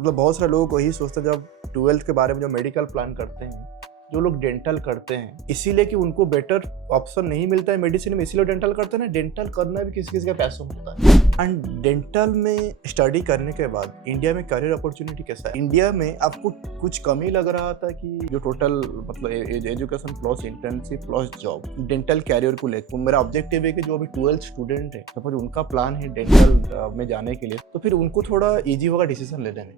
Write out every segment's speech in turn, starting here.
मतलब बहुत सारे लोगों को यही सोचते हैं जब 12th के बारे में, जो मेडिकल प्लान करते हैं, जो लोग डेंटल करते हैं, इसीलिए कि उनको बेटर ऑप्शन नहीं मिलता है मेडिसिन में, इसीलिए डेंटल करते हैं ना। डेंटल करना भी किसी किसी का पैसा होता है। एंड डेंटल में स्टडी करने के बाद इंडिया में करियर अपॉर्चुनिटी कैसा है? इंडिया में आपको कुछ कमी लग रहा था कि जो टोटल मतलब education plus internship plus job dental career को लेकर मेरा ऑब्जेक्टिव है कि जो अभी 12th स्टूडेंट है, सपोज उनका प्लान है डेंटल में जाने के लिए, तो फिर उनको थोड़ा ईजी होगा डिसीजन लेने में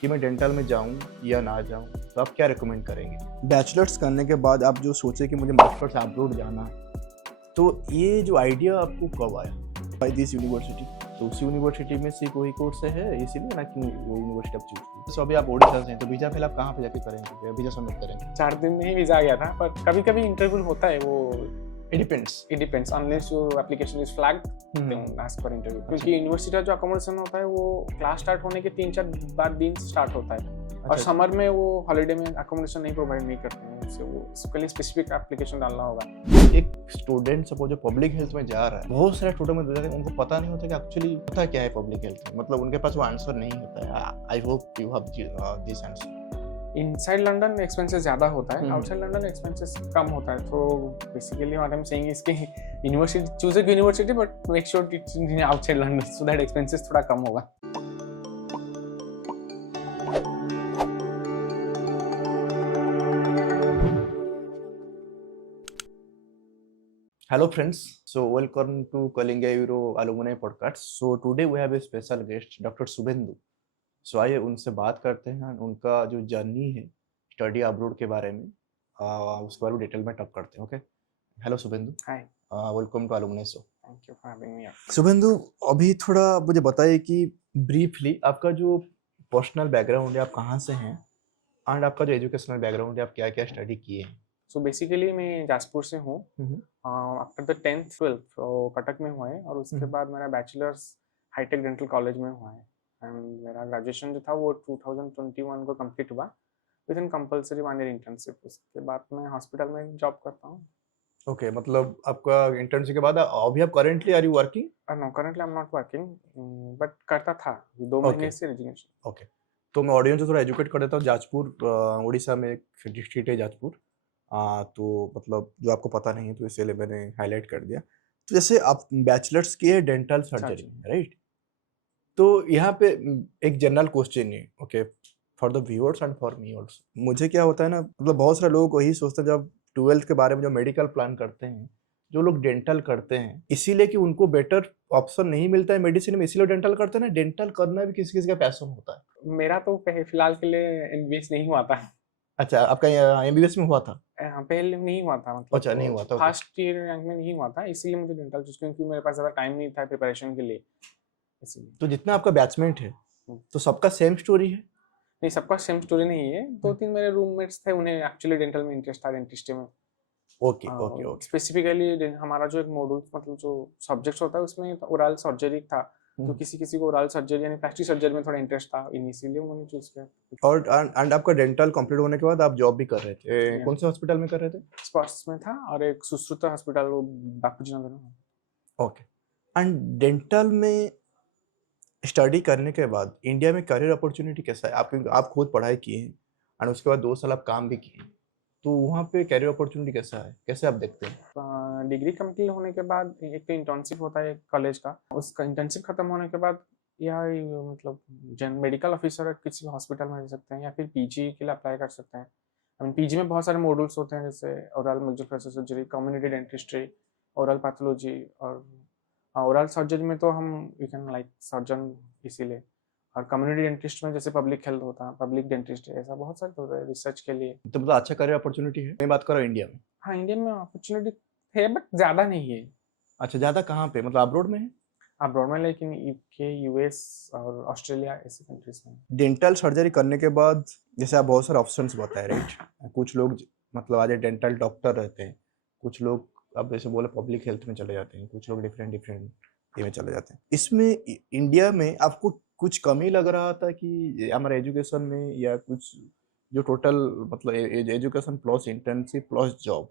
कि मैं डेंटल में जाऊं या ना जाऊं। तो आप क्या रिकमेंड करेंगे? बैचलर्स करने के बाद आप जो सोचे कि मुझे मास्टर्स अब्रॉड जाना है, तो ये जो आइडिया आपको कब आया? बाय दिस यूनिवर्सिटी, तो उसी यूनिवर्सिटी में से कोई कोर्स है, इसीलिए ना कि वो यूनिवर्सिटी आप चूज की। तो अभी आप ओडिशा से हैं, तो वीजा फिर आप कहाँ पे जाके करेंगे, वीजा सबमिट करेंगे? 4 दिन में ही वीजा आ गया था, पर कभी कभी इंटरव्यू होता है, वो it depends unless your application is flagged they won't ask for interview, क्योंकि यूनिवर्सिटी का जो अकोमोडेशन होता है वो क्लास स्टार्ट होने के 3-4 बाद दिन स्टार्ट होता है। और समर में वो हॉलीडे में अकोमोडेशन नहीं प्रोवाइड नहीं करते हैं, उससे वो इसके लिए स्पेसिफिक एप्लीकेशन डालना होगा। एक स्टूडेंट सपोज जो पब्लिक हेल्थ में जा रहा है, बहुत सारे स्टूडेंट में उनको पता नहीं होता कि एक्चुअली पता क्या है पब्लिक हेल्थ, मतलब उनके पास वो आंसर नहीं होता है। आई hope you have this answer. Inside London expenses ज़्यादा होता है, आउटसाइड लंदन एक्सपेंसेस कम होता है। तो basically what I am saying is कि university choose a university but make sure it's in outside London so that expenses थोड़ा कम होगा। Hello friends, so welcome to Kalinga Euro Alumni Podcast. So today we have a special guest, Dr. Subhendu. So आइए उनसे बात करते हैं, उनका जो जर्नी है स्टडी अब्रॉड के बारे में उसके बारे में डिटेल में टॉक करते हैं। Okay, hello Shubhendu, hi, welcome to alumni show. Thank you for having me. Shubhendu, अभी थोड़ा मुझे बताइए कि ब्रीफली आपका जो पर्सनल बैकग्राउंड है, आप कहाँ से हैं, एंड आपका जो एजुकेशनल बैकग्राउंड है, आप क्या क्या स्टडी किए हैं? सो बेसिकली मैं जाजपुर से हूँ। After the 10th 12th Cuttack में हुआ है, और उसके बाद मेरा बैचलर्स हाईटेक डेंटल कॉलेज में हुआ है। एंड मेरा ग्रेजुएशन जो था वो 2021 को कंप्लीट हुआ with in compulsory 1 year internship. उसके बाद मैं हॉस्पिटल में जॉब करता हूँ। ओके, मतलब आपका इंटर्नशिप के बाद अभी आप currently are you working? No, currently I am not working, but करता था 2 महीने से रेजिग्नेशन। ओके, तो मैं ऑडियंस को थोड़ा एजुकेट कर देता हूँ। जाजपुर उड़ीसा में एक डिस्ट्रिक्ट है जाजपुर, तो मतलब जो आपको पता नहीं है तो इसलिए मैंने हाईलाइट कर दिया। तो जैसे आप बैचलर्स किए डेंटल सर्जरी में, राइट? तो यहाँ पे एक जनरल क्वेश्चन है, okay, for the viewers and for me also. मुझे क्या होता है ना, मतलब बहुत सारे लोगों को यही सोचते हैं जब 12th के बारे में, जो मेडिकल प्लान करते हैं, जो लोग डेंटल करते हैं, इसीलिए कि उनको बेटर ऑप्शन नहीं मिलता है मेडिसिन में, इसीलिए डेंटल करते हैं ना। डेंटल करना भी किसी किसी का पैशन होता है। मेरा तो फिलहाल के लिए एमबीबीएस नहीं हुआ था। अच्छा, आपका एमबीबीएस में हुआ था? पहले नहीं हुआ था, मतलब अच्छा, नहीं हुआ था। फर्स्ट ईयर रैंक में नहीं हुआ था, इसीलिए मुझे डेंटल चूज, क्योंकि मेरे पास ज़्यादा टाइम नहीं था प्रिपरेशन के लिए, इसीलिए। तो जितना आपका बैचमेंट है, तो सबका सेम स्टोरी है? नहीं, सबका सेम स्टोरी नहीं है। 2-3 मेरे रूममेट्स थे, उन्हें एक्चुअली डेंटल में इंटरेस्ट था, डेंटिस्ट्री में। Okay okay okay. स्पेसिफिकली हमारा जो एक मॉड्यूल, मतलब जो सब्जेक्ट्स होता है उसमें ओरल सर्जरी था, तो किसी किसी को ओरल सर्जरी यानी प्लास्टिक सर्जरी में थोड़ा इंटरेस्ट था, इनिशियली मैंने चूज किया। और एंड आपका डेंटल कंप्लीट होने के बाद आप जॉब भी कर रहे थे, कौन से हॉस्पिटल में कर रहे थे? स्पर्श में था, और एक सुश्रुता हॉस्पिटल, वो बापूजी नगर में। ओके, एंड डेंटल में स्टडी करने के बाद इंडिया में करियर अपॉर्चुनिटी कैसा है? आप खुद पढ़ाई किए हैं एंड उसके बाद 2 साल आप काम भी किए हैं, तो वहाँ पे करियर अपॉर्चुनिटी कैसा है, कैसे आप देखते हैं? डिग्री कंप्लीट होने के बाद एक तो इंटर्नशिप होता है कॉलेज का, उसका इंटर्नशिप खत्म होने के बाद या मतलब मेडिकल ऑफिसर किसी हॉस्पिटल में रह सकते हैं, या फिर पीजी के लिए अप्लाई कर सकते हैं। आई मीन पीजी में बहुत सारे मॉड्यूल्स होते हैं, जैसे oral maxillofacial surgery, community dentistry, oral pathology, और ओरल सर्जरी में तो हम यू कैन लाइक सर्जन, इसीलिए। और कम्युनिटी डेंटिस्ट में जैसे पब्लिक हेल्थ होता है, पब्लिक डेंटिस्ट, ऐसा बहुत सारे होता है रिसर्च के लिए। तो मतलब अच्छा करियर अपॉर्चुनिटी है। मैं बात कर रहा हूँ इंडिया में। हाँ, इंडिया में अपॉर्चुनिटी है, बट ज़्यादा नहीं है। अच्छा, ज़्यादा कहाँ पे, मतलब अब्रॉड में है? अब्रॉड में, लेकिन यूके, यूएस और ऑस्ट्रेलिया ऐसी कंट्रीज में। डेंटल सर्जरी करने के बाद जैसे आप बहुत सारे ऑप्शंस बताए, राइट? कुछ लोग मतलब आज डेंटल डॉक्टर रहते हैं, कुछ लोग अब जैसे बोले पब्लिक हेल्थ में चले जाते हैं, कुछ लोग डिफरेंट डिफरेंट में चले जाते हैं। इसमें इंडिया में आपको कुछ कमी लग रहा था कि हमारे एजुकेशन में, या कुछ जो टोटल मतलब education plus internship plus job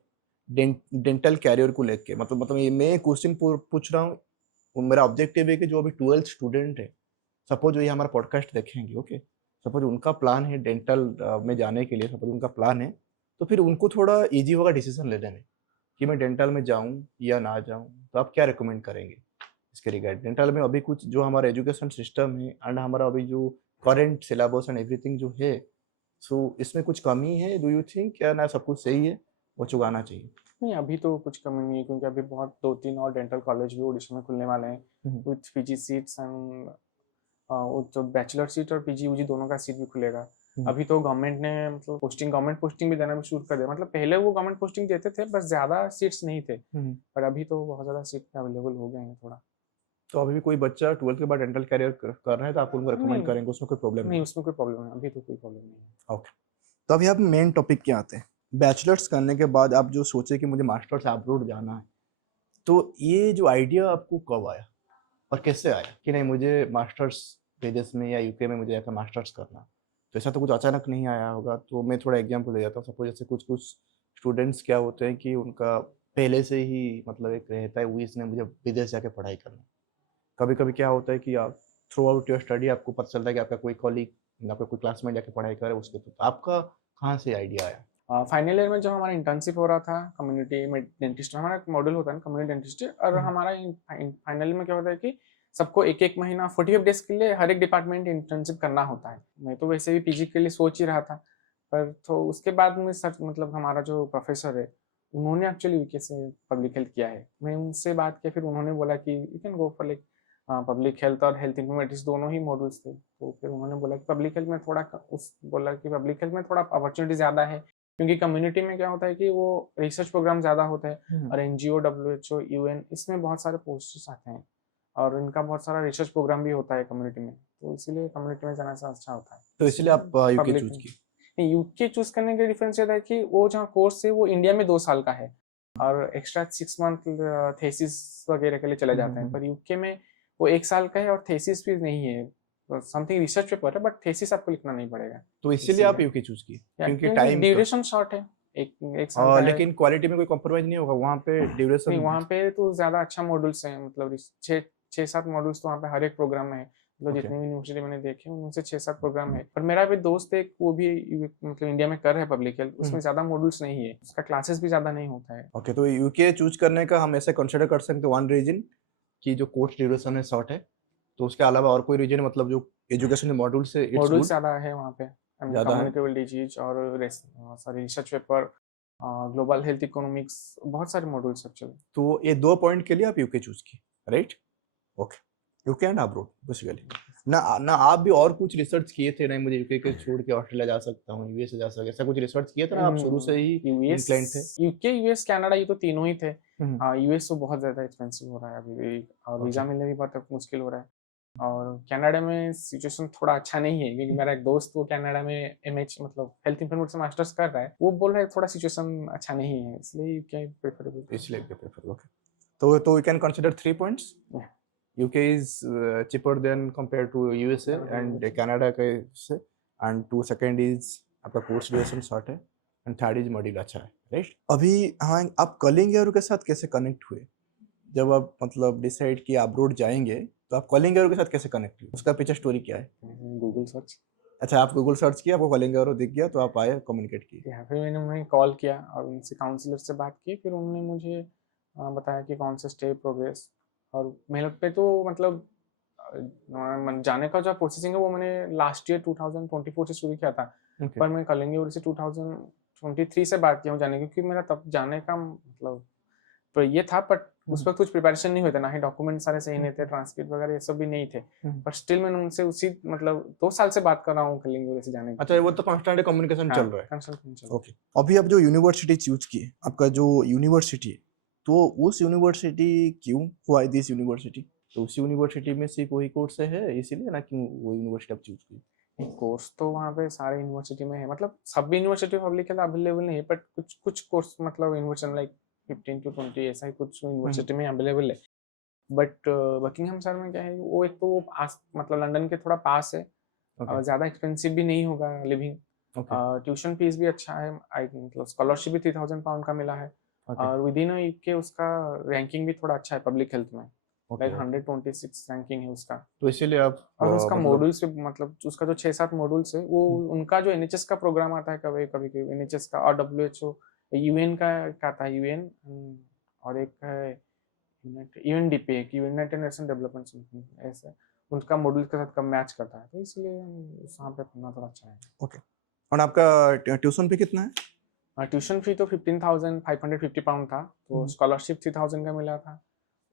dental career को लेके, मतलब ये मैं क्वेश्चन पूछ रहा हूँ। मेरा ऑब्जेक्टिव है कि जो अभी 12th स्टूडेंट है, सपोज ये हमारा पॉडकास्ट देखेंगे, ओके, सपोज उनका प्लान है डेंटल में जाने के लिए, सपोज उनका प्लान है, तो फिर उनको थोड़ा ईज़ी होगा डिसीज़न लेने में कि मैं डेंटल में जाऊँ या ना जाऊँ। तो आप क्या रिकमेंड करेंगे इसके रिगार्ड? डेंटल में अभी कुछ जो हमारा एजुकेशन सिस्टम है एंड हमारा अभी जो करंट सिलेबस एंड एवरीथिंग जो है, सो इसमें कुछ कमी है डू यू थिंक, या ना सब कुछ सही है, वो चुकाना चाहिए? नहीं, अभी तो कुछ कमी नहीं है, क्योंकि अभी बहुत 2-3 और डेंटल कॉलेज भी उड़ीसा में खुलने वाले हैं हुँ, विथ पीजी सीट्स एंड वो जो बैचलर सीट और पीजी यूजी दोनों का सीट भी खुलेगा। हुँ, अभी तो गवर्नमेंट ने मतलब गवर्नमेंट पोस्टिंग भी देना भी शुरू कर दिया। मतलब पहले वो गवर्नमेंट पोस्टिंग देते थे, बस ज़्यादा सीट्स नहीं थे, हुँ। पर अभी तो बहुत ज़्यादा सीट अवेलेबल हो गए हैं थोड़ा। तो अभी भी कोई बच्चा 12th के बाद डेंटल करियर कर रहा है तो आप उनको रिकमेंड नहीं, करेंगे, उसमें कोई प्रॉब्लम नहीं नहीं उसमें कोई प्रॉब्लम नहीं, अभी तो कोई प्रॉब्लम नहीं है। है? ओके। तो अभी आप मेन टॉपिक पे आते हैं। बैचलर्स करने के बाद आप जो सोचे कि मुझे मास्टर्स अब्रॉड जाना है, तो ये जो आइडिया आपको कब आया और कैसे आया कि नहीं मुझे मास्टर्स विदेश में या यूके में मुझे जाकर मास्टर्स करना है? तो ऐसा तो कुछ अचानक नहीं आया होगा, तो मैं थोड़ा एग्जांपल दे देता हूँ। सपोज जैसे कुछ-कुछ स्टूडेंट्स क्या होते हैं कि उनका पहले से ही मतलब एक रहता है विश नहीं मुझे विदेश जाके पढ़ाई करना है। कभी-कभी क्या होता है कि आप थ्रू आउट योर स्टडी आपको पता चलता है कि आपका कोई कॉलीग, आपका कोई क्लासमेट जाके पढ़ाई कर रहा है उसके थ्रू। तो आपका कहाँ से आइडिया आया? फाइनल ईयर में जब हमारा इंटर्नशिप हो रहा था कम्युनिटी में डेंटिस्ट, हमारा एक मॉड्यूल होता है ना कम्युनिटी डेंटिस्ट, और हुँ, हमारा फाइनल में क्या होता है कि सबको एक एक महीना 45 डेज के लिए हर एक डिपार्टमेंट इंटर्नशिप करना होता है। मैं तो वैसे भी पीजी के लिए सोच ही रहा था, पर तो उसके बाद में सच मतलब हमारा जो प्रोफेसर है उन्होंने एक्चुअली यूके से पब्लिक हेल्थ किया है। मैं उनसे बात किया, फिर उन्होंने बोला कि you can go for like public health और हेल्थ इन्फॉर्मेटिक्स दोनों ही मॉड्यूल्स थे। तो फिर उन्होंने बोला कि पब्लिक हेल्थ में थोड़ा बोला कि पब्लिक हेल्थ में थोड़ा अपॉर्चुनिटी ज़्यादा है, क्योंकि कम्युनिटी में क्या होता है कि वो रिसर्च प्रोग्राम ज़्यादा होते हैं, हुँ। और एनजीओ, डब्ल्यूएचओ, यूएन इसमें बहुत सारे पोस्ट्स आते हैं, और इनका बहुत सारा रिसर्च प्रोग्राम भी होता है कम्युनिटी में, तो इसीलिए कम्युनिटी में जाना से अच्छा होता है। तो इसलिए इसलिए आप यूके पब्लिक चूज़ में किए। नहीं, यूके चूज करने का डिफरेंस ये था कि वो जहाँ कोर्स है वो इंडिया में 2 साल का है, और एक्स्ट्रा 6 मंथ थेसिस वगैरह के लिए चले हुँ, हुँ, जाते हैं, हुँ। पर यूके में वो 1 साल का है और थेसिस भी नहीं है, समथिंग रिसर्च पेपर है, बट थेसिस आपको लिखना नहीं पड़ेगा। तो इसीलिए आप इसीलिए यूके चूज़ किए या क्योंकि क्योंकि टाइम का। ड्यूरेशन शॉर्ट है, एक एक साल का है। लेकिन क्वालिटी में कोई कॉम्प्रोमाइज़ नहीं होगा वहाँ पे नहीं, ड्यूरेशन। वहाँ पे तो ज़्यादा अच्छा मॉड्यूल्स हैं, मतलब 6-7 मॉड्यूल्स तो वहाँ पे हर एक प्रोग्राम में है। मतलब ओके। जितनी भी यूनिवर्सिटी मैंने देखे उनमें से 6-7 प्रोग्राम है। पर मेरा भी दोस्त एक वो भी मतलब इंडिया में कर रहा है पब्लिक हेल्थ, हुँ। उसमें ज़्यादा मॉड्यूल्स नहीं है, उसका क्लासेस भी ज़्यादा नहीं होता है। ओके, तो यूके चूज़ करने का हम ऐसे कंसीडर कर सकते हैं वन रीज़न कि जो कोर्स ड्यूरेशन है शॉर्ट है, तो उसके अलावा और कोई रीज़न मतलब जो एजुकेशन मॉड्यूल से इट्स मॉड्यूल्स गुड, ज़्यादा है वहाँ पे, आई मीन ज़्यादा है? कम्युनिकेबल डिजीज और sorry research paper, global health economics, बहुत सारे मॉड्यूल्स एक्चुअली। तो ये 2 पॉइंट के लिए आप यूके चूज़ किए, right? Okay. UK and abroad basically. ना ना आप भी और कुछ रिसर्च किए थे, नहीं मुझे यूके के छोड़ के ऑस्ट्रेलिया जा सकता हूँ, यूएसए जा सकता हूँ, ऐसा कुछ रिसर्च किए थे ना आप शुरू से ही यूएस, इंक्लाइंड थे? यूके, यूएस, कनाडा ये तो तीनों ही थे। हुँ, यूएस तो बहुत ज़्यादा एक्सपेंसिव हो रहा है अभी भी, और ओके। वीज़ा मिलना भी बहुत मुश्किल हो रहा है। और कनाडा में सिचुएशन थोड़ा अच्छा नहीं है, क्योंकि मेरा एक दोस्त वो कनाडा में एमएच मतलब हेल्थ इन्फॉर्मेटिक्स से मास्टर्स कर रहा है, वो बोल रहा है थोड़ा सिचुएशन अच्छा नहीं है, इसलिए यूके प्रेफरेबल था। इसलिए यूके प्रेफर, ओके। तो we can consider 3 points. Yeah. UK is cheaper than compared to USA and Canada के से, and टू सेकंड इज आपका कोर्स ड्यूरेशन शॉर्ट है, एंड थर्ड इज मॉड्यूल अच्छा है, राइट? अभी हाँ, आप कलिंग एयर के साथ कैसे कनेक्ट हुए? जब आप मतलब डिसाइड किया अब्रॉड जाएंगे, तो आप कलिंग एयर के साथ कैसे कनेक्ट हुए? उसका पीछे स्टोरी क्या है? गूगल सर्च, अच्छा, आप गूगल सर्च किया, आपको कलिंग एयर दिख गया, तो आप आए, कम्युनिकेट किए। या फिर मैंने उन्हें कॉल किया और उनसे काउंसलर से बात की, फिर उन्होंने मुझे बताया कि कौन से स्टेप प्रोग्रेस, और मेहनत पे तो मतलब जाने का जो प्रोसेसिंग है वो मैंने लास्ट ईयर 2024 से शुरू किया था, ओके। पर मैं कलिंग से 2023 से बात किया हूँ जाने की, क्योंकि मेरा तब जाने का मतलब तो ये था, बट उस वक्त कुछ प्रिपरेशन नहीं हुए थे, ना ही डॉक्यूमेंट सारे सही नहीं थे, ट्रांसक्रिप्ट वगैरह ये सब भी नहीं थे, पर स्टिल मैंने उनसे उसी मतलब 2 साल से बात कर रहा हूँ कलिंग से जाने अच्छा, की। वो तो कांस्टेंट कम्युनिकेशन हाँ, चल रहा है। कंसल्टेंट चल। ओके। अभी आप जो यूनिवर्सिटी चूज किए, आपका जो यूनिवर्सिटी है, तो उस यूनिवर्सिटी क्यों, व्हाई दिस यूनिवर्सिटी? तो उस यूनिवर्सिटी में सिर्फ वही कोर्स है इसीलिए, ना क्यों वो यूनिवर्सिटी आप चूज की? कोर्स तो वहाँ पे सारे यूनिवर्सिटी में है, मतलब सब यूनिवर्सिटी पब्लिक है अवेलेबल नहीं है, बट कुछ कुछ कोर्स मतलब यूनिवर्सिटी लाइक 15 to 20 ऐसा ही कुछ यूनिवर्सिटी में अवेलेबल है। बट बकिंगहाम शहर में क्या है, वो एक तो वो पास मतलब लंदन के थोड़ा पास है, ओके। और ज़्यादा एक्सपेंसिव भी नहीं होगा लिविंग, ओके। ट्यूशन फीस भी अच्छा है, आई मतलब स्कॉलरशिप भी 3000 पाउंड का मिला है, ओके। और विद इन के उसका रैंकिंग भी थोड़ा अच्छा है पब्लिक हेल्थ में। ओके लाइक 126 रैंकिंग है उसका। तो इसीलिए आप और उसका मतलब मॉड्यूल्स भी मतलब उसका जो 6-7 मॉड्यूल्स है वो उनका जो एनएचएस का प्रोग्राम आता है कभी कभी एनएचएस का और डब्ल्यूएचओ यूएन का आता है यूएन और एक है यूएनडीपी एक यूनाइटेड नेशन डेवलपमेंट समथिंग ऐसे उनका मॉड्यूल के साथ कम मैच करता है तो इसलिए वहाँ पे पढ़ना थोड़ा अच्छा है। ओके। और आपका ट्यूशन फी कितना है? ट्यूशन फी तो 15,550 पाउंड था तो स्कॉलरशिप 3,000 का मिला था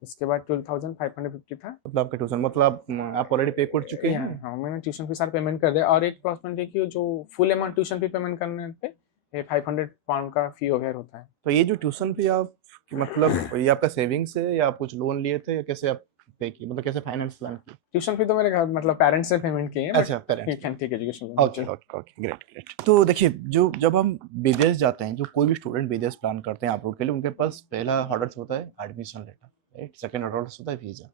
उसके बाद 12,550 था। मतलब आपका ट्यूशन मतलब आप ऑलरेडी पे कर चुके या हैं? हाँ मैंने ट्यूशन फी सारा पेमेंट कर दिया और एक प्लस पॉइंट है कि जो full amount tuition fee payment करने पे 500 पाउंड का फी वगैरह होता है। तो ये जो ट्यूशन फी आप मतलब ये आपका सेविंग्स है या आप कुछ लोन लिए थे या कैसे आप पे की मतलब कैसे फाइनेंस प्लान की? ट्यूशन फी तो मेरे घर मतलब पेरेंट्स ने पेमेंट किए हैं अच्छा you parents. Can take education loan. Okay okay okay great great. तो देखिए जो जब हम विदेश जाते हैं जो कोई भी स्टूडेंट विदेश प्लान करते हैं अब्रॉड के लिए उनके पास पहला हर्डल्स होता है admission letter right. Second hurdles होता है वीज़ा।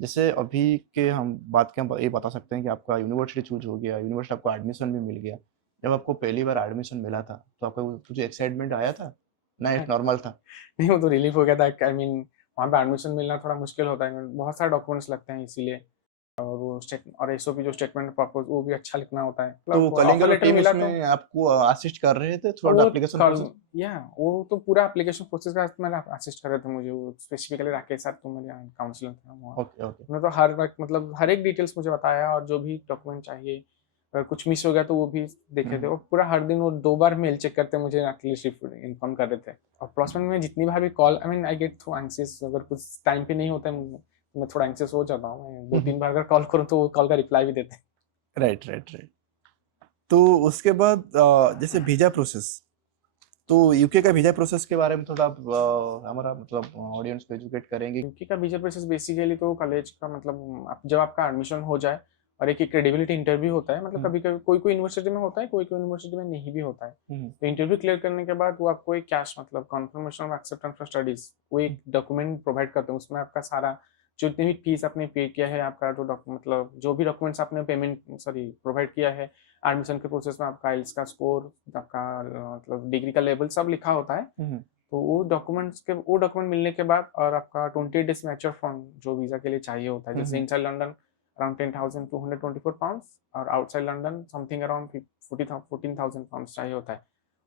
जैसे अभी के हम बात के हम ये बता सकते हैं कि आपका यूनिवर्सिटी चूज हो गया यूनिवर्सिटी आपको एडमिशन भी मिल गया। जब आपको पहली बार एडमिशन मिला था तो आपका जो एक्साइटमेंट आया था ना एक नॉर्मल था? नहीं वो तो रिलीफ हो गया था आई मीन वहाँ पे एडमिशन मिलना थोड़ा मुश्किल होता है बहुत सारे डॉक्यूमेंट्स लगते हैं इसीलिए और वो और एसओपी जो स्टेटमेंट पर्पस वो भी अच्छा लिखना होता है तो वो मतलब कलिंगा ऑफर जो लेटर टीम मिला तो उसमें आपको असिस्ट कर रहे थे थ्रू वो एप्लीकेशन कर प्रोसेस? या वो तो पूरा एप्लीकेशन प्रोसेस का मेरा असिस्ट कर रहे थे मुझे वो स्पेसिफिकली राकेश सर तो मेरे काउंसलर थे वहाँ। Okay okay. उन्होंने तो हर वक्त मतलब हर एक डिटेल्स मुझे बताया और जो भी डॉक्यूमेंट चाहिए अगर कुछ मिस हो गया तो वो भी देखे थे और पूरा हर दिन वो 2 बार मेल चेक करते मुझे एटलीस्ट इन्फॉर्म कर रहे थे। और प्लसमेंट में जितनी बार भी कॉल आई mean I get through anxious अगर कुछ टाइम पे नहीं होता है मैं थोड़ा एंग्सियस हो जाता हूँ मैं 2-3 बार अगर कॉल करूँ तो वो कॉल का रिप्लाई भी देते हैं। Right right right. तो उसके बाद जैसे वीजा प्रोसेस तो यूके का वीजा प्रोसेस के बारे में थोड़ा आप हमारा मतलब ऑडियंस को एजुकेट करेंगे? यूके का वीजा प्रोसेस बेसिकली तो कॉलेज का मतलब जब आपका एडमिशन हो जाए और एक क्रेडिबिलिटी इंटरव्यू होता है मतलब कभी कभी कोई कोई यूनिवर्सिटी में होता है कोई कोई यूनिवर्सिटी में नहीं भी होता है। तो इंटरव्यू क्लियर करने के बाद वो आपको एक कैश मतलब confirmation of acceptance for studies वो एक डॉक्यूमेंट प्रोवाइड करते हैं उसमें आपका सारा जितनी भी फीस आपने पे किया है आपका जो मतलब जो भी डॉक्यूमेंट्स आपने पेमेंट प्रोवाइड किया है एडमिशन के प्रोसेस में आपका आइल्स का स्कोर आपका मतलब डिग्री का लेवल सब लिखा होता है। तो वो डॉक्यूमेंट मिलने के बाद और आपका 28 डेज मैच्योर फंड जो वीजा के लिए चाहिए होता है जैसे इनसाइड लंदन अराउंड 10,224 पाउंड्स और outside London something around 14,000 pounds चाहिए होता है।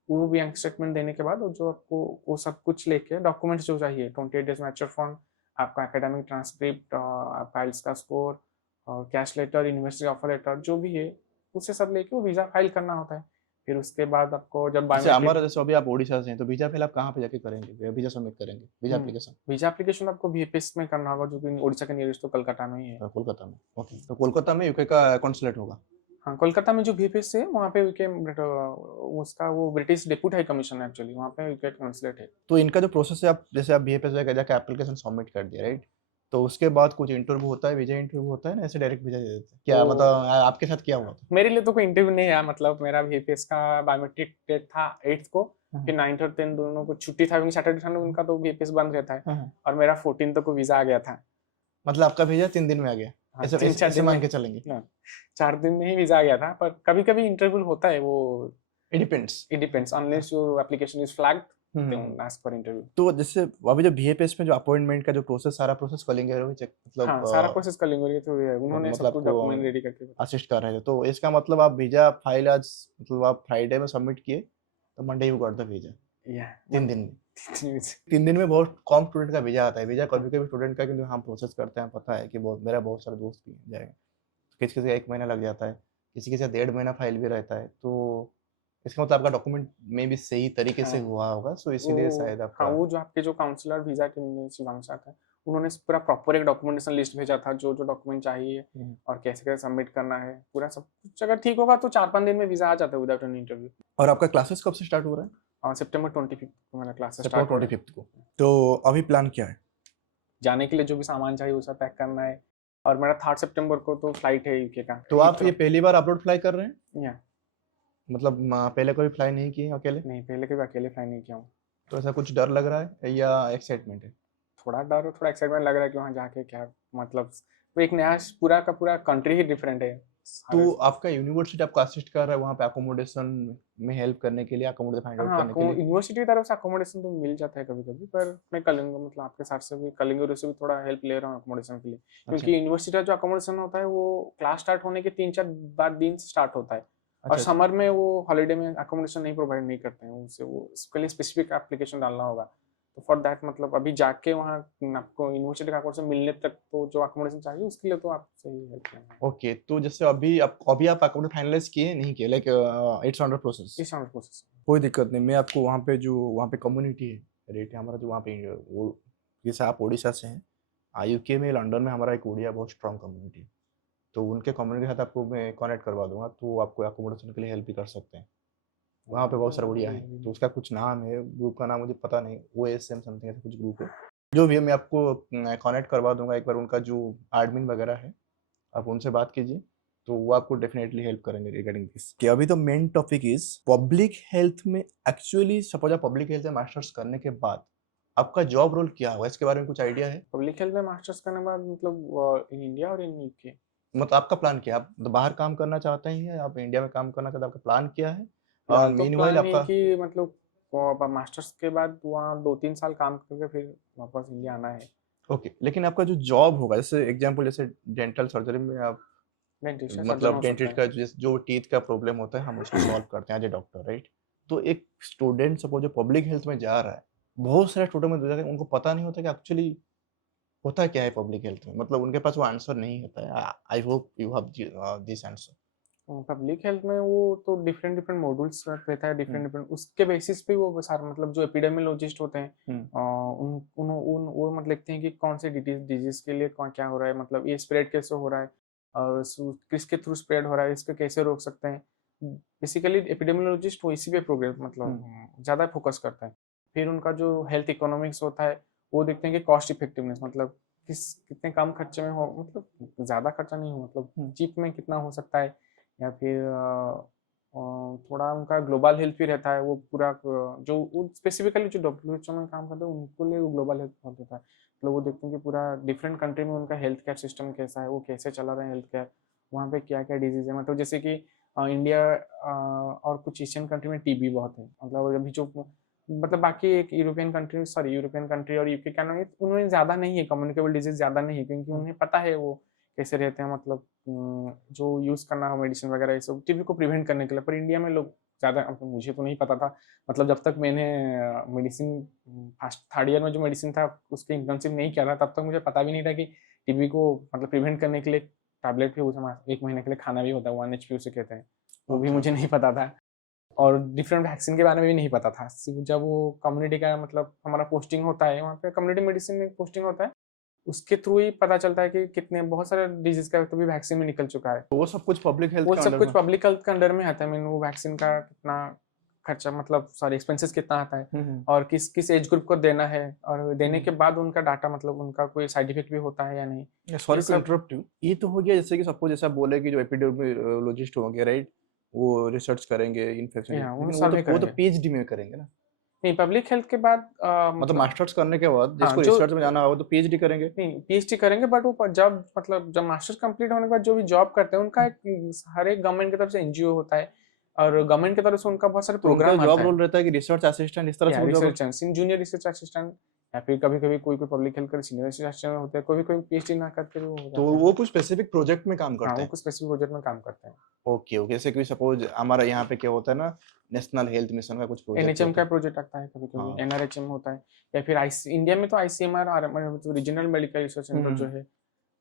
वो बैंक स्टेटमेंट देने के बाद जो आपको वो सब कुछ लेके डॉक्यूमेंट्स जो चाहिए 28 डेज मैच्योर फंड आपका एकेडमिक ट्रांसक्रिप्ट आपका आइल्स का स्कोर और cash letter university offer letter जो भी है उसे सब लेके वो वीजा फाइल करना होता है। फिर उसके बाद आपको जब जैसे बायोमेट्रिक हमारा जैसे अभी आप ओडिशा से हैं तो वीजा फिल आप कहाँ पे जाके करेंगे वीजा सबमिट करेंगे वीजा एप्लीकेशन? वीजा एप्लीकेशन आपको वीएपीएस में करना होगा जो कि उड़ीसा के नियरेस्ट तो कोलकाता में ही है। कोलकाता में। ओके तो कोलकाता में यूके का कॉन्सुलेट होगा? हाँ कोलकाता में जो वीएपीएस है वहाँ पे यूके उसका वो ब्रिटिश डेप्यूटी हाई कमीशन है एक्चुअली वहाँ पे यूके कॉन्सुलेट है। तो इनका जो प्रोसेस है आप जैसे आप बीएफएस में जाके एप्लीकेशन सबमिट कर दिया राइट। तो उसके बाद कुछ इंटरव्यू होता है वीजा इंटरव्यू होता है ना ऐसे डायरेक्ट वीजा दे देते हैं क्या तो मतलब आपके साथ क्या हुआ था? मेरे लिए तो कोई इंटरव्यू नहीं आया मतलब मेरा वीएपीएस का बायोमेट्रिक डेट था 8th को फिर 9th और 10th दोनों को छुट्टी था सैटरडे संडे उनका तो वीएपीएस बंद रहता है और मेरा 14th को वीजा आ गया था। मतलब आपका वीजा 3 दिन में आ गया? हाँ, ऐसे 3-4 ऐसे दिन मान में के चलेंगे? 4 दिन में ही वीजा आ गया था पर कभी कभी इंटरव्यू होता है वो it depends unless your application is flagged ask for interview. तो जैसे अभी जो बीएफएस में जो अपॉइंटमेंट का जो प्रोसेस सारा प्रोसेस करेंगे मतलब हाँ सारा प्रोसेस कर लेंगे तो उन्होंने सब कुछ डॉक्यूमेंट रेडी करके असिस्ट कर रहे थे तो इसका मतलब आप वीजा फाइल आज मतलब आप फ्राइडे में सबमिट किए तो Monday you got the visa 3 दिन में? 3 दिन में बहुत कम स्टूडेंट का वीजा आता है। वीजा कभी कभी स्टूडेंट का क्योंकि हम प्रोसेस करते हैं पता है कि मेरा बहुत सारे दोस्त भी जाएगा तो किसी किसी का 1 महीना लग जाता है किसी किसी का 1.5 महीना फाइल भी रहता है तो इसका मतलब आपका डॉक्यूमेंट में भी सही तरीके से हुआ होगा सो इसीलिए शायद आपका वो जो आपके जो काउंसलर वीजा के शिवांशा था उन्होंने पूरा प्रॉपर एक डॉक्यूमेंटेशन लिस्ट भेजा था जो जो डॉक्यूमेंट चाहिए और कैसे कैसे सबमिट करना है पूरा सब कुछ अगर ठीक होगा तो 4-5 दिन में वीजा आ जाता है विदाउट एनी इंटरव्यू। और आपका क्लासेस कब से स्टार्ट हो रहा है? सितंबर 25 को मेरा क्लास स्टार्ट 25 को। तो अभी प्लान क्या है? जाने के लिए जो भी सामान चाहिए वो सब पैक करना है और मेरा 3 सितंबर को तो फ्लाइट है यूके का। तो आप ये पहली बार अपलोड फ्लाई कर रहे हैं या मतलब पहले कभी फ्लाई नहीं किए अकेले? नहीं पहले कभी अकेले फ्लाई नहीं किया हूँ। तो ऐसा कुछ डर लग रहा है या एक्साइटमेंट है? थोड़ा एक्साइटमेंट लग रहा है कि वहाँ जाके क्या मतलब वो एक नया पूरा का पूरा कंट्री ही डिफरेंट है तो सारे आपका यूनिवर्सिटी आपको असिस्ट कर रहा है वहाँ पे अकोमोडेशन में हेल्प करने के लिए, अकोमोडेशन फाइंड आउट हाँ, करने के लिए? यूनिवर्सिटी की तरफ से अकोमोडेशन तो मिल जाता है कभी-कभी, पर मैं कलिंग मतलब आपके साथ से भी कलिंगुरु से भी थोड़ा हेल्प ले रहा हूँ अकोमोडेशन के लिए। अच्छा, क्योंकि यूनिवर्सिटी का जो अकोमोडेशन होता है वो क्लास स्टार्ट होने के 3-4 बाद दिन से स्टार्ट होता है। और अच्छा, अच्छा। समर में वो हॉलिडे में अकोमोडेशन नहीं प्रोवाइड नहीं करते हैं, उनसे वो इसके लिए स्पेसिफिक एप्लीकेशन डालना होगा। तो फॉर दैट मतलब अभी जाके वहाँ आपको यूनिवर्सिटी का अकोमोडेशन मिलने तक तो जो अकोमोडेशन चाहिए उसके लिए तो आपसे ही हेल्प लेना है। ओके, तो जैसे अभी आप अकाउंट फाइनलाइज़ किए, नहीं किए? Like it's under process? इस साउंड प्रोसेस। कोई दिक्कत नहीं, मैं आपको वहाँ पे कम्युनिटी है, रेट है हमारा जो वहाँ पे वो, जैसे आप ओडिशा से हैं, यूके में, लंदन में हमारा एक ओडिया बहुत स्ट्रॉन्ग कम्युनिटी है। तो उनके कम्युनिटी के साथ आपको मैं कनेक्ट करवा दूँगा, तो वो आपको अकोमोडेशन के लिए हेल्प भी कर सकते हैं। वहाँ पे बहुत सारे ओडिया हैं, तो उसका कुछ नाम है, ग्रुप का नाम मुझे पता नहीं, ओएसएम समथिंग ऐसा कुछ ग्रुप है। जो भी है मैं आपको कनेक्ट करवा दूँगा, एक बार उनका जो एडमिन वगैरह है, आप उनसे बात कीजिए, तो वो आपको डेफिनेटली हेल्प करेंगे रिगार्डिंग दिस। कि अभी तो main topic is public health में, एक्चुअली सपोज़ आप पब्लिक हेल्थ में मास्टर्स करने के बाद आपका जॉब रोल क्या होगा? इसके बारे में कुछ आइडिया है? पब्लिक हेल्थ में मास्टर्स करने के बाद मतलब इन इंडिया और इन यूके? मतलब आपका प्लान क्या है? आप बाहर काम करना चाहते हैं या आप इंडिया में काम करना चाहते हैं? आपका प्लान क्या है? और फिलहाल तो मीनव्हाइल प्लान है आपका, कि मतलब वो अब मास्टर्स के बाद वहाँ 2-3 साल काम करके फिर वापस इंडिया आना है। ओके, लेकिन आपका जो जॉब होगा, जैसे एग्ज़ाम्पल, जैसे डेंटल सर्जरी में आप, डेंटिस्ट या सर्जन मतलब हो सकता डेंटिस्ट है। का जो टीथ का प्रॉब्लम होता है, हम उसको सॉल्व करते हैं एज़ अ डॉक्टर, राइट? तो एक स्टूडेंट सपोज़ जो पब्लिक हेल्थ में जा रहा है, बहुत सारे स्टूडेंट में होता है, उनको पता नहीं होता कि एक्चुअली होता क्या है पब्लिक हेल्थ में, मतलब उनके पास वो आंसर नहीं होता है। आई hope you have this answer. Public health में वो तो डिफरेंट डिफरेंट मॉड्यूल्स रहता है, हुँ, डिफरेंट डिफरेंट उसके बेसिस पे वो सारा मतलब जो एपिडेमियोलॉजिस्ट होते हैं हुँ, उन वो मतलब लिखते हैं कि कौन से डिजीज के लिए क्या हो रहा है, मतलब ये स्प्रेड कैसे हो रहा है और किसके थ्रू स्प्रेड हो रहा है, इसको कैसे रोक सकते हैं। बेसिकली एपिडेमियोलॉजिस्ट वो इसी पे प्रोग्रेस हुँ, मतलब ज़्यादा फोकस करता है। फिर उनका जो हेल्थ इकोनॉमिक्स होता है वो देखते हैं कि कॉस्ट इफेक्टिवनेस मतलब कितने कम खर्चे में हो, मतलब ज़्यादा खर्चा नहीं हो, मतलब हुँ, चीप में कितना हो सकता है। या फिर थोड़ा उनका ग्लोबल हेल्थ भी रहता है, वो पूरा जो वो स्पेसिफिकली जो डब्ल्यूएचओ में काम करते हैं उनको लिए वो ग्लोबल हेल्थ बहुत होता है। तो वो देखते हैं कि पूरा डिफरेंट कंट्री में उनका हेल्थ केयर सिस्टम कैसा है, वो कैसे चला रहे हैं हेल्थ केयर, वहाँ पे क्या क्या डिजीज है, मतलब जैसे कि इंडिया और कुछ एशियन कंट्री में टीबी बहुत है, मतलब अभी जो मतलब बाकी एक यूरोपियन कंट्री और यूके का नहीं, उन्होंने ज़्यादा नहीं है, कम्युनिकेबल डिजीज ज़्यादा नहीं है क्योंकि हुँ, उन्हें पता है वो कैसे रहते हैं, मतलब जो यूज़ करना हो मेडिसिन वगैरह ये सब टीबी को प्रिवेंट करने के लिए। पर इंडिया में लोग ज़्यादा, अब मुझे तो नहीं पता था, मतलब जब तक मैंने मेडिसिन फर्स्ट थर्ड ईयर में जो मेडिसिन था उसकी इंटर्नशिप नहीं किया था तब तक मुझे पता भी नहीं था कि टीबी को मतलब प्रिवेंट करने के लिए टैबलेट भी उसे 1 महीने के लिए खाना भी होता है, 1 एचपी उसे कहते हैं, वो भी अच्छा। मुझे नहीं पता था। और डिफरेंट वैक्सीन के बारे में भी नहीं पता था। जब वो कम्युनिटी का मतलब हमारा पोस्टिंग होता है वहाँ पे कम्युनिटी मेडिसिन में पोस्टिंग होता है, उसके थ्रू ही पता चलता है कि कितने बहुत सारे डिजीज का तो भी वैक्सीन में निकल चुका है। तो वो सब कुछ पब्लिक हेल्थ वो के सब अंडर कुछ में? पब्लिक हेल्थ के अंडर में आता है, मीन वो वैक्सीन का कितना खर्चा मतलब सॉरी एक्सपेंसेस कितना आता है हुँ, हुँ। और किस किस एज ग्रुप को देना है और देने हुँ। के बाद उनका डाटा मतलब उनका कोई साइड इफेक्ट भी होता है या नहीं, ये सॉरी टू सब। Interrupt you. ये तो हो गया, जैसे कि सपोज़ जैसे आप बोले कि जो एपिडेमियोलॉजिस्ट होंगे, राइट? वो रिसर्च करेंगे इन्फेक्शन की, या वो लेकिन वो तो सर्वे वो तो करेंगे। पीएचडी में करेंगे ना? नहीं, पब्लिक हेल्थ के बाद मतलब मतलब मास्टर्स करने के बाद हाँ जिसको जो रिसर्च में जाना होगा तो पीएचडी करेंगे? नहीं पीएचडी करेंगे, बट वो जब मतलब जब मास्टर्स कंप्लीट होने के बाद जो भी जॉब करते हैं उनका हुँ। एक हर एक गवर्नमेंट की तरफ से एनजीओ होता है और गवर्नमेंट की तरफ से उनका बहुत सारे तो उनका प्रोग्राम जॉब आता है। रोल रहता है कि रिसर्च असिस्टेंट, इस तरह से या वो job. Research junior research assistant या फिर कभी कभी कोई कोई पब्लिक हेल्थ का सीनियर रिसर्च असिस्टेंट होते हैं, कोई कोई पीएचडी ना करके भी वो हो तो जाते हैं। वो कुछ स्पेसिफिक प्रोजेक्ट में काम हाँ, करते वो हैं? कुछ स्पेसिफिक प्रोजेक्ट में काम करते हैं। Okay, okay. जैसे कि सपोज़ हमारा यहाँ पे क्या होता है ना, नेशनल हेल्थ मिशन का कुछ प्रोजेक्ट एनएचएम होता का है। प्रोजेक्ट आता है कभी कभी, हाँ। एनआरएचएम होता है, या फिर आईसी इंडिया में तो आईसीएमआर रीजनल मेडिकल रिसर्च हुँ, सेंटर जो हुँ। है।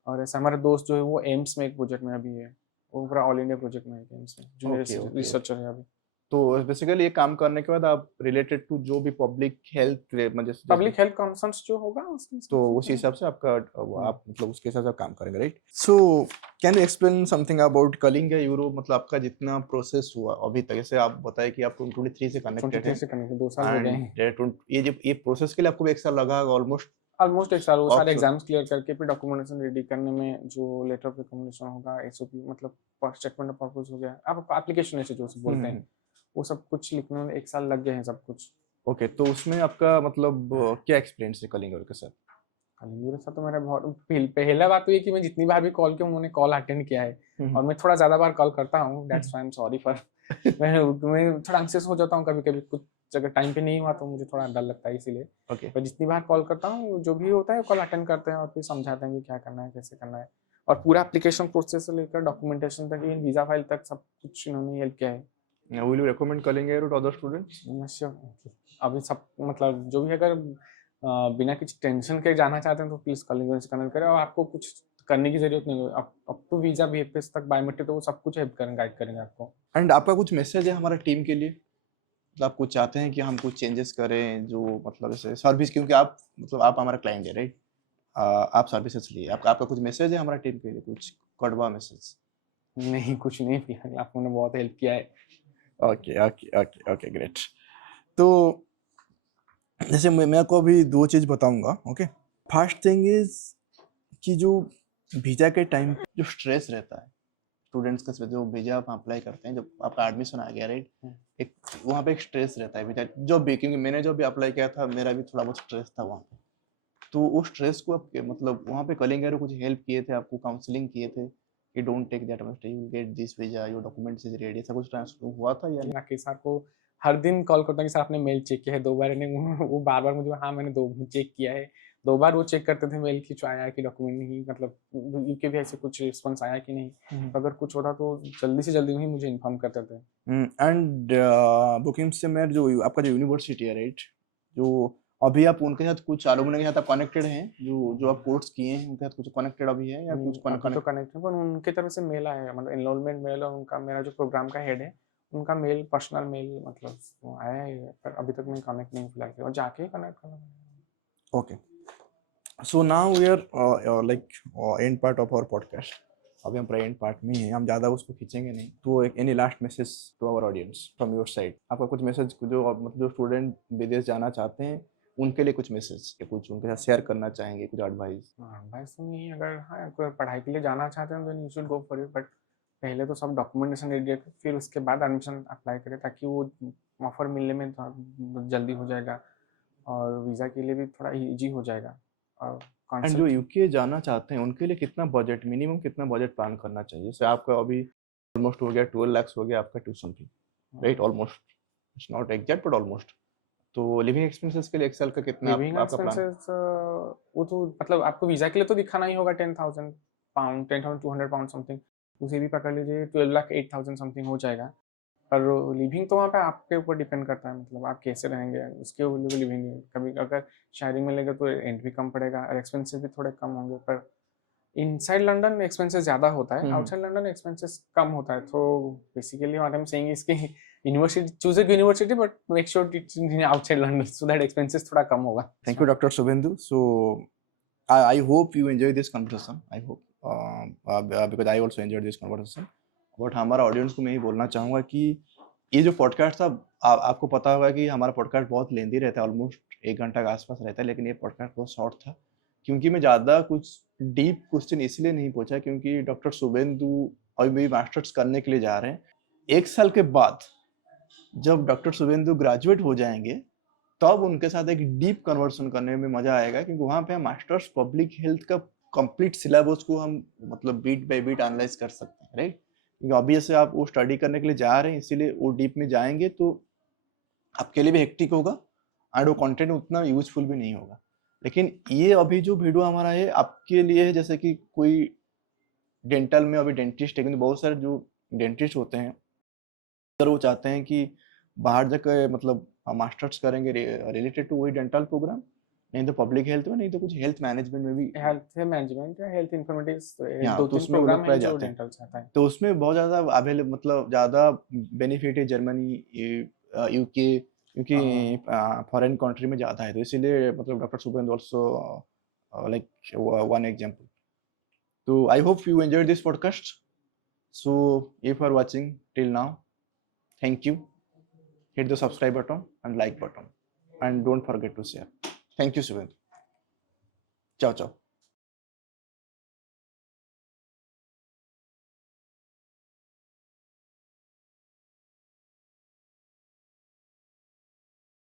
और ऐसा हमारा दोस्त जो है वो एम्स में एक प्रोजेक्ट में अभी है, वो पूरा ऑल इंडिया प्रोजेक्ट में है एम्स में, okay, junior okay, okay. Researcher है अभी। तो बेसिकली ये काम करने के बाद आप रिलेटेड टू जो भी पब्लिक हेल्थ मतलब जैसे जैसे, पब्लिक हेल्थ कंसर्न्स जो होगा उसके तो हिसाब से उसी करें। हिसाब से आपका हाँ, आप मतलब उसके हिसाब से आप काम करेंगे, right? So can you explain something about Kalinga Europe, मतलब आपका जितना प्रोसेस हुआ अभी तक, जैसे आप बताए कि आप 2023 से कनेक्टेड 23 हैं, से करने के 2 साल हो गए एंड हैं। ये जो ये प्रोसेस के लिए आपको भी 1 साल लगा होगा ऑलमोस्ट। ऑलमोस्ट 1 साल वो सारे ऑक्सफोर्ड। एग्जाम्स क्लियर करके फिर डॉक्यूमेंटेशन रेडी करने में जो लेटर ऑफ रिकमेंडेशन होगा, एसओपी मतलब स्टेटमेंट ऑफ पर्पस हो गया, आप एप्लीकेशन ऐसे जो हुँ, बोलते हुँ, हैं, हुँ। वो सब कुछ लिखने में 1 साल लग गए हैं सब कुछ। ओके, तो उसमें आपका मतलब क्या एक्सपीरियंस है कलिंगा के साथ? कलिंग से तो मेरा बहुत पहला बात तो ये कि मैं जितनी बार भी कॉल किया उन्होंने कॉल अटेंड किया है और मैं थोड़ा ज़्यादा बार कॉल करता हूँ, that's why I am sorry for मैं थोड़ा एंग्जियस हो जाता हूँ कभी-कभी, कुछ अगर टाइम पे नहीं हुआ तो मुझे थोड़ा डर लगता है इसीलिए। ओके। पर जितनी बार कॉल करता हूँ जो भी होता है कॉल अटेंड करते हैं और फिर समझाते हैं कि क्या करना है, कैसे करना है और पूरा एप्लीकेशन प्रोसेस से लेकर डॉक्यूमेंटेशन तक, इवन वीज़ा फाइल तक सब कुछ इन्होंने हेल्प किया है। Will you recommend Kalling Arrow to other students? Sure, अभी सब मतलब जो भी अगर बिना किसी टेंशन के जाना चाहते हैं तो प्लीज़ कलिंग से कनेक्ट करें और आपको कुछ करने की ज़रूरत नहीं है। अप टू वीज़ा VFS तक बायोमेट्रिक तो वो सब कुछ हेल्प करेंगे, गाइड करेंगे आपको। एंड आपका कुछ मैसेज है हमारा टीम के लिए? मतलब आप कुछ चाहते हैं कि हम कुछ चेंजेस करें जो मतलब ऐसे सर्विस, क्योंकि आप मतलब आप हमारा क्लाइंट है राइट? आप सर्विसेज लिए आपका कुछ मैसेज है हमारा टीम के लिए, कुछ कड़वा मैसेज? नहीं, कुछ नहीं, फिलहाल आपने बहुत हेल्प किया है। Okay okay okay okay great. तो जैसे मैं आपको अभी 2 चीज़ बताऊंगा। ओके, फर्स्ट थिंग इज कि जो वीजा के टाइम जो स्ट्रेस रहता है स्टूडेंट्स का, जो वीजा आप अप्लाई करते हैं, जब आपका एडमिशन आ गया राइट, एक वहाँ पे एक स्ट्रेस रहता है वीजा जो भी, क्योंकि मैंने जो भी अप्लाई किया था मेरा भी थोड़ा बहुत स्ट्रेस था वहाँ पे। तो वो स्ट्रेस को आप मतलब वहाँ पे कलिंग एरो कुछ हेल्प किए थे, आपको काउंसलिंग किए थे कि don't take that much, you get this visa, your documents is ready, ऐसा कुछ ट्रांसफर हुआ था या नहीं? राकेश सर को हर दिन कॉल करता हूँ कि सर आपने मेल चेक किया है, 2 बार इन्हें वो बार-बार मुझे, हाँ मैंने 2 चेक किया है। 2 बार वो चेक करते थे मेल कि जो आया है कि डॉक्यूमेंट नहीं, मतलब यूके भी ऐसे कुछ रिस्पॉन्स आया कि नहीं। तो अगर कुछ होता तो जल्दी से जल्दी वही मुझे इन्फॉर्म करते थे। एंड बुकिंग से मैं जो आपका जो यूनिवर्सिटी है राइट, जो अभी आप उनके साथ कुछ अलुमनी के साथ आप कनेक्टेड हैं, जो आप कोर्स किए हैं उनके साथ कुछ कनेक्टेड अभी है या कुछ अभी तो कनेक्ट? कनेक्ट है, पर उनकी तरफ से मेल आया है, मतलब एनरोलमेंट मेल और उनका, मेरा जो प्रोग्राम का हेड है उनका मेल, पर्सनल मेल मतलब वो आया है, पर अभी तक मैं कनेक्ट नहीं फिलहाल किया और जाके ही कनेक्ट करना पड़ेगा। Okay, so now we are like end part of our podcast. अभी हम पूरा एंड पार्ट में ही हैं, हम ज़्यादा उसको खींचेंगे नहीं। तो एक any last message to our audience from your side? आपका कुछ मैसेज जो मतलब जो स्टूडेंट विदेश जाना चाहते हैं उनके लिए कुछ मैसेज या कुछ उनके साथ शेयर करना चाहेंगे, कुछ एडवाइस? एडवाइस तो नहीं, अगर हाँ कोई पढ़ाई के लिए जाना चाहते हैं तो you should go for it, but पहले तो सब डॉक्यूमेंटेशन रेडी रखें, फिर उसके बाद एडमिशन अप्लाई करें ताकि वो ऑफर मिलने में थोड़ा जल्दी हो जाएगा और वीज़ा के लिए भी थोड़ा इजी हो जाएगा। और एंड जो कॉन्सेप्ट यूके जाना चाहते हैं उनके लिए कितना बजट, मिनिमम कितना बजट प्लान करना चाहिए? जैसे आपका अभी ऑलमोस्ट हो गया 12 लाख हो गया आपका tuition fee right, almost, it's not exact but almost. तो लिविंग एक्सपेंसेस के लिए एक साल का कितना लिविंग आपका प्लान? एक्सपेंसेस वो तो मतलब आपको वीज़ा के लिए तो दिखाना ही होगा 10,000 पाउंड, 10,200 पाउंड समथिंग, उसे भी पकड़ लीजिए 12 लाख 8,000 समथिंग हो जाएगा। पर लिविंग तो वहाँ पे आपके ऊपर डिपेंड करता है, मतलब आप कैसे रहेंगे उसके ऊपर लिविंग है। कभी अगर शेयरिंग में लेंगे तो रेंट भी कम पड़ेगा और एक्सपेंसेस भी थोड़े कम होंगे, पर इनसाइड लंदन एक्सपेंसेस ज़्यादा होता है, आउटसाइड लंदन एक्सपेंसेस कम होता है। तो basically what I am saying is कि university, choose a university but make sure it's in outside London so that expenses थोड़ा कम होगा। Thank you doctor Shubhendu. So I hope you enjoy this conversation. I hope because I also enjoyed this conversation. But हमारा audience को मैं ही बोलना चाहूँगा कि ये जो पॉडकास्ट था, आपको पता होगा कि हमारा पॉडकास्ट बहुत लेंदी रहता है, ऑलमोस्ट 1 घंटा के आसपास रहता है, लेकिन ये पॉडकास्ट बहुत शॉर्ट था क्योंकि मैं ज़्यादा कुछ डीप क्वेश्चन इसलिए नहीं पूछा क्योंकि डॉक्टर शुभेंदु अभी भी मास्टर्स करने के लिए जा रहे हैं। 1 साल के बाद जब डॉक्टर शुभेंदु ग्रेजुएट हो जाएंगे तब उनके साथ एक डीप कन्वर्सेशन करने में मजा आएगा, क्योंकि वहाँ पे हम मास्टर्स पब्लिक हेल्थ का कंप्लीट सिलेबस को हम मतलब बीट बाय बीट एनालाइज कर सकते हैं राइट। क्योंकि ऑब्वियसली आप वो स्टडी करने के लिए जा रहे हैं, इसीलिए वो डीप में जाएंगे तो आपके लिए भी हेक्टिक होगा एंड वो कंटेंट उतना यूजफुल भी नहीं होगा। लेकिन ये अभी जो वीडियो हमारा है आपके लिए है, जैसे कि कोई डेंटल में अभी डेंटिस्ट है, क्योंकि बहुत सारे जो डेंटिस्ट होते हैं अगर वो चाहते हैं कि बाहर जाकर मतलब मास्टर्स करेंगे रिलेटेड टू वही डेंटल प्रोग्राम, नहीं तो पब्लिक हेल्थ में, नहीं तो कुछ हेल्थ मैनेजमेंट में भी, हेल्थ मैनेजमेंट या हेल्थ इन्फॉर्मेटिक्स, हाँ, दो तो तीन उसमें वो प्रोग्राम लोग है ट्राई जो जाते हैं। डेंटल से आता है। तो उसमें बहुत ज़्यादा अवेलेबल मतलब ज़्यादा बेनिफिट है जर्मनी, यूके, क्योंकि फॉरेन कंट्री में ज़्यादा है, तो इसीलिए मतलब doctor Subhend also like one example. तो I hope you enjoyed this podcast. So if you are watching till now, thank you. Hit the subscribe button and like button, and don't forget to share. Thank you, Suben. Ciao ciao.